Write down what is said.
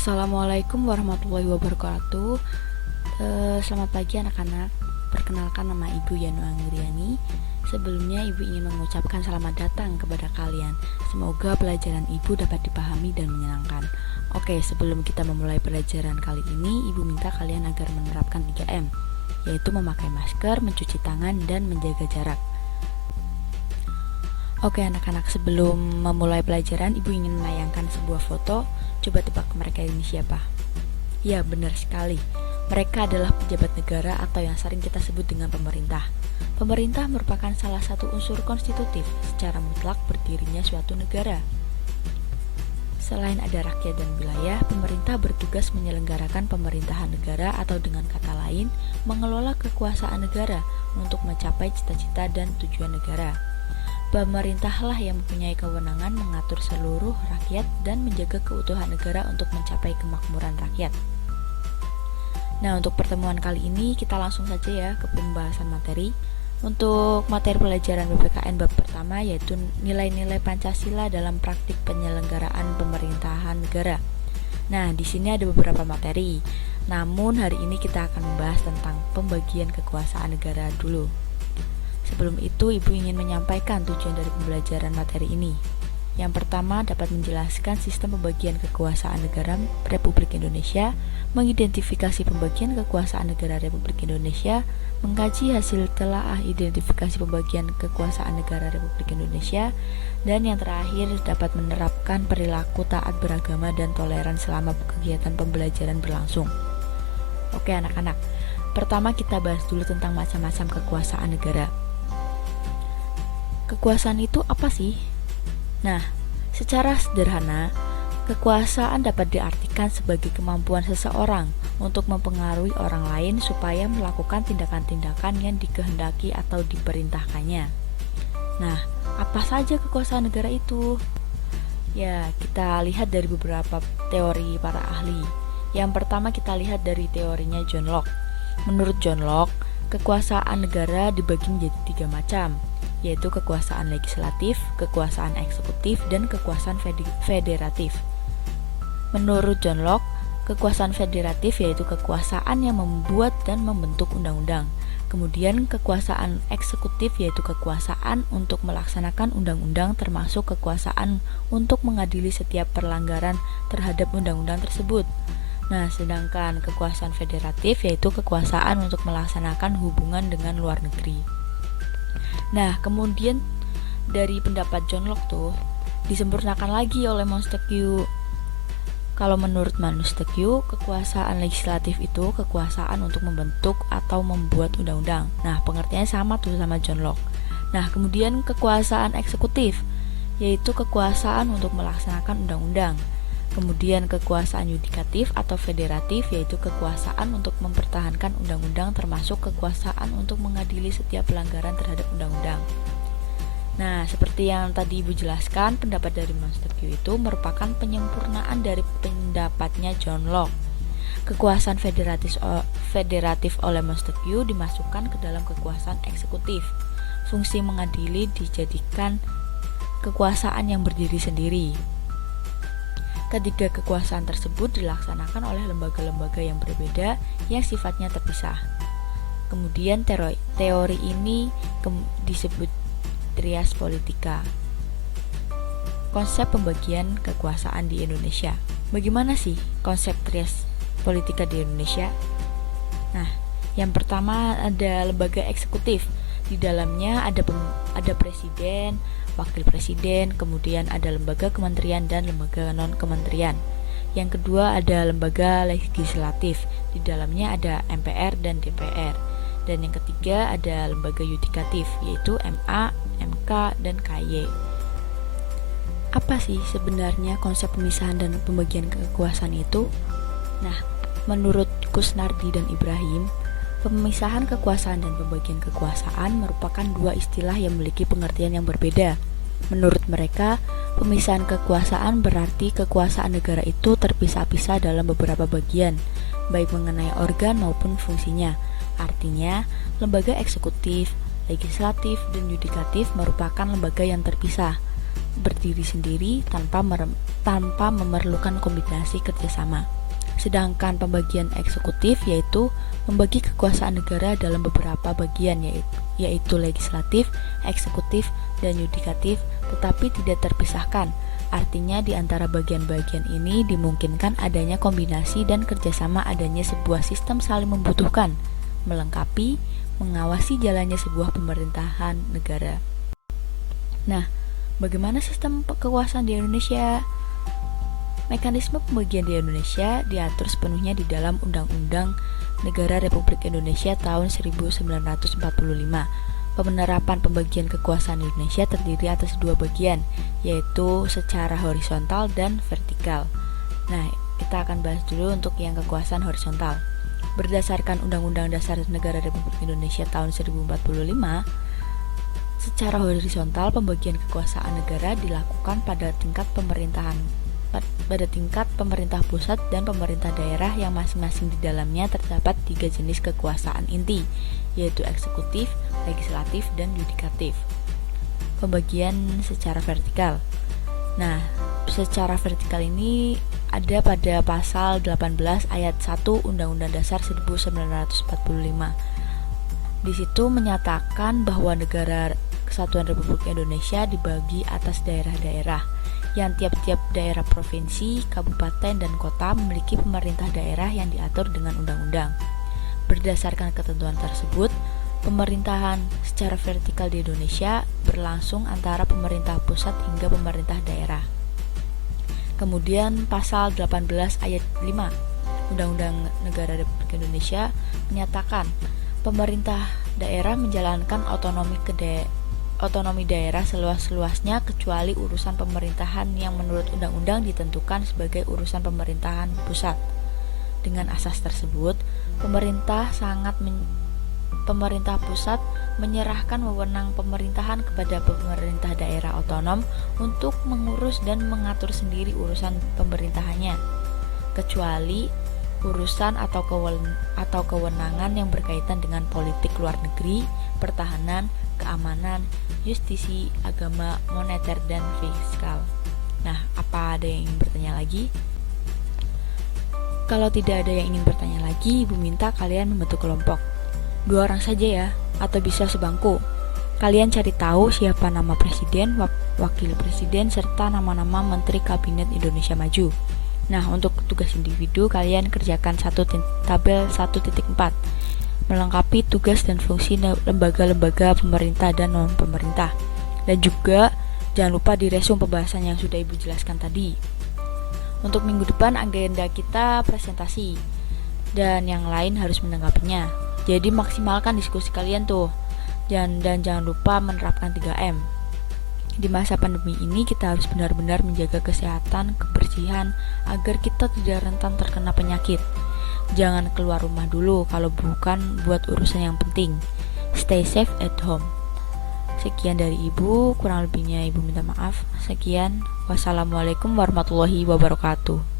Assalamualaikum warahmatullahi wabarakatuh. Selamat pagi anak-anak. Perkenalkan, nama Ibu Yanu Anggriani. Sebelumnya Ibu ingin mengucapkan selamat datang kepada kalian. Semoga pelajaran Ibu dapat dipahami dan menyenangkan. Oke, sebelum kita memulai pelajaran kali ini, Ibu minta kalian agar menerapkan 3M, yaitu memakai masker, mencuci tangan, dan menjaga jarak. Oke anak-anak, sebelum memulai pelajaran, Ibu ingin menayangkan sebuah foto. Coba tebak mereka ini siapa? Ya, benar sekali. Mereka adalah pejabat negara atau yang sering kita sebut dengan pemerintah. Pemerintah merupakan salah satu unsur konstitutif secara mutlak berdirinya suatu negara. Selain ada rakyat dan wilayah, pemerintah bertugas menyelenggarakan pemerintahan negara atau dengan kata lain, mengelola kekuasaan negara untuk mencapai cita-cita dan tujuan negara. Pemerintahlah yang mempunyai kewenangan mengatur seluruh rakyat dan menjaga keutuhan negara untuk mencapai kemakmuran rakyat. Nah, untuk pertemuan kali ini kita langsung saja ya ke pembahasan materi. Untuk materi pelajaran PPKN bab pertama yaitu nilai-nilai Pancasila dalam praktik penyelenggaraan pemerintahan negara. Nah, di sini ada beberapa materi. Namun hari ini kita akan membahas tentang pembagian kekuasaan negara dulu. Sebelum itu, Ibu ingin menyampaikan tujuan dari pembelajaran materi ini. Yang pertama, dapat menjelaskan sistem pembagian kekuasaan negara Republik Indonesia, mengidentifikasi pembagian kekuasaan negara Republik Indonesia, mengkaji hasil telaah identifikasi pembagian kekuasaan negara Republik Indonesia, dan yang terakhir dapat menerapkan perilaku taat beragama dan toleran selama kegiatan pembelajaran berlangsung. Oke anak-anak, pertama kita bahas dulu tentang macam-macam kekuasaan negara. Kekuasaan itu apa sih? Nah, secara sederhana, kekuasaan dapat diartikan sebagai kemampuan seseorang untuk mempengaruhi orang lain supaya melakukan tindakan-tindakan yang dikehendaki atau diperintahkannya. Nah, apa saja kekuasaan negara itu? Ya, kita lihat dari beberapa teori para ahli. Yang pertama kita lihat dari teorinya John Locke. Menurut John Locke, kekuasaan negara dibagi menjadi 3 macam, yaitu kekuasaan legislatif, kekuasaan eksekutif, dan kekuasaan federatif. Menurut John Locke, kekuasaan federatif yaitu kekuasaan yang membuat dan membentuk undang-undang. Kemudian kekuasaan eksekutif yaitu kekuasaan untuk melaksanakan undang-undang, termasuk kekuasaan untuk mengadili setiap pelanggaran terhadap undang-undang tersebut. Nah, sedangkan kekuasaan federatif yaitu kekuasaan untuk melaksanakan hubungan dengan luar negeri. Nah, kemudian dari pendapat John Locke tuh disempurnakan lagi oleh Montesquieu. Kalau menurut Montesquieu, kekuasaan legislatif itu kekuasaan untuk membentuk atau membuat undang-undang. Nah, pengertiannya sama tuh sama John Locke. Nah, kemudian kekuasaan eksekutif yaitu kekuasaan untuk melaksanakan undang-undang. Kemudian kekuasaan yudikatif atau federatif yaitu kekuasaan untuk mempertahankan undang-undang, termasuk kekuasaan untuk mengadili setiap pelanggaran terhadap undang-undang. Nah, seperti yang tadi Ibu jelaskan, pendapat dari Montesquieu itu merupakan penyempurnaan dari pendapatnya John Locke. Kekuasaan federatif oleh Montesquieu dimasukkan ke dalam kekuasaan eksekutif. Fungsi mengadili dijadikan kekuasaan yang berdiri sendiri. Ketiga kekuasaan tersebut dilaksanakan oleh lembaga-lembaga yang berbeda yang sifatnya terpisah. Kemudian teori ini disebut trias politika. Konsep pembagian kekuasaan di Indonesia. Bagaimana sih konsep trias politika di Indonesia? Nah, yang pertama ada lembaga eksekutif. Di dalamnya ada presiden, wakil presiden, kemudian ada lembaga kementerian dan lembaga non-kementerian. Yang kedua ada lembaga legislatif, di dalamnya ada MPR dan DPR. Dan yang ketiga ada lembaga yudikatif, yaitu MA, MK, dan KY. Apa sih sebenarnya konsep pemisahan dan pembagian kekuasaan itu? Nah, menurut Kusnardi dan Ibrahim, pemisahan kekuasaan dan pembagian kekuasaan merupakan dua istilah yang memiliki pengertian yang berbeda. Menurut mereka, pemisahan kekuasaan berarti kekuasaan negara itu terpisah-pisah dalam beberapa bagian, baik mengenai organ maupun fungsinya. Artinya, lembaga eksekutif, legislatif, dan yudikatif merupakan lembaga yang terpisah. berdiri sendiri tanpa memerlukan kombinasi kerjasama. Sedangkan pembagian eksekutif yaitu membagi kekuasaan negara dalam beberapa bagian yaitu legislatif, eksekutif, dan yudikatif, tetapi tidak terpisahkan. Artinya di antara bagian-bagian ini dimungkinkan adanya kombinasi dan kerjasama adanya sebuah sistem saling membutuhkan, melengkapi, mengawasi jalannya sebuah pemerintahan negara. Nah, bagaimana sistem kekuasaan di Indonesia? Mekanisme pembagian di Indonesia diatur sepenuhnya di dalam Undang-Undang Negara Republik Indonesia tahun 1945. Penerapan pembagian kekuasaan Indonesia terdiri atas dua bagian, yaitu secara horizontal dan vertikal. Nah, kita akan bahas dulu untuk yang kekuasaan horizontal. Berdasarkan Undang-Undang Dasar Negara Republik Indonesia tahun 1045, secara horizontal pembagian kekuasaan negara dilakukan pada tingkat pemerintah pusat dan pemerintah daerah yang masing-masing di dalamnya terdapat 3 jenis kekuasaan inti, yaitu eksekutif, legislatif, dan yudikatif. Pembagian secara vertikal. Nah, secara vertikal ini ada pada pasal 18 ayat 1 Undang-Undang Dasar 1945. Di situ menyatakan bahwa negara Kesatuan Republik Indonesia dibagi atas daerah-daerah yang tiap-tiap daerah provinsi, kabupaten, dan kota memiliki pemerintah daerah yang diatur dengan undang-undang. Berdasarkan ketentuan tersebut, pemerintahan secara vertikal di Indonesia berlangsung antara pemerintah pusat hingga pemerintah daerah. Kemudian pasal 18 ayat 5 Undang-Undang Negara Republik Indonesia menyatakan pemerintah daerah menjalankan otonomi daerah seluas-luasnya kecuali urusan pemerintahan yang menurut undang-undang ditentukan sebagai urusan pemerintahan pusat. Dengan asas tersebut, pemerintah pusat menyerahkan wewenang pemerintahan kepada pemerintah daerah otonom untuk mengurus dan mengatur sendiri urusan pemerintahannya, kecuali urusan atau kewenangan yang berkaitan dengan politik luar negeri, pertahanan, keamanan, justisi, agama, moneter, dan fiskal. Nah, apa ada yang ingin bertanya lagi? Kalau tidak ada yang ingin bertanya lagi, Ibu minta kalian membentuk kelompok. 2 orang saja ya, atau bisa sebangku. Kalian cari tahu siapa nama presiden, wakil presiden, serta nama-nama menteri kabinet Indonesia Maju. Nah, untuk tugas individu, kalian kerjakan tabel 1.4. melengkapi tugas dan fungsi lembaga-lembaga pemerintah dan non-pemerintah. Dan juga jangan lupa diresum pembahasan yang sudah Ibu jelaskan tadi. Untuk minggu depan agenda kita presentasi dan yang lain harus menanggapinya. Jadi maksimalkan diskusi kalian tuh. Dan jangan lupa menerapkan 3M. Di masa pandemi ini kita harus benar-benar menjaga kesehatan, kebersihan agar kita tidak rentan terkena penyakit. Jangan keluar rumah dulu kalau bukan buat urusan yang penting. Stay safe at home. Sekian dari Ibu, kurang lebihnya Ibu minta maaf. Sekian, wassalamualaikum warahmatullahi wabarakatuh.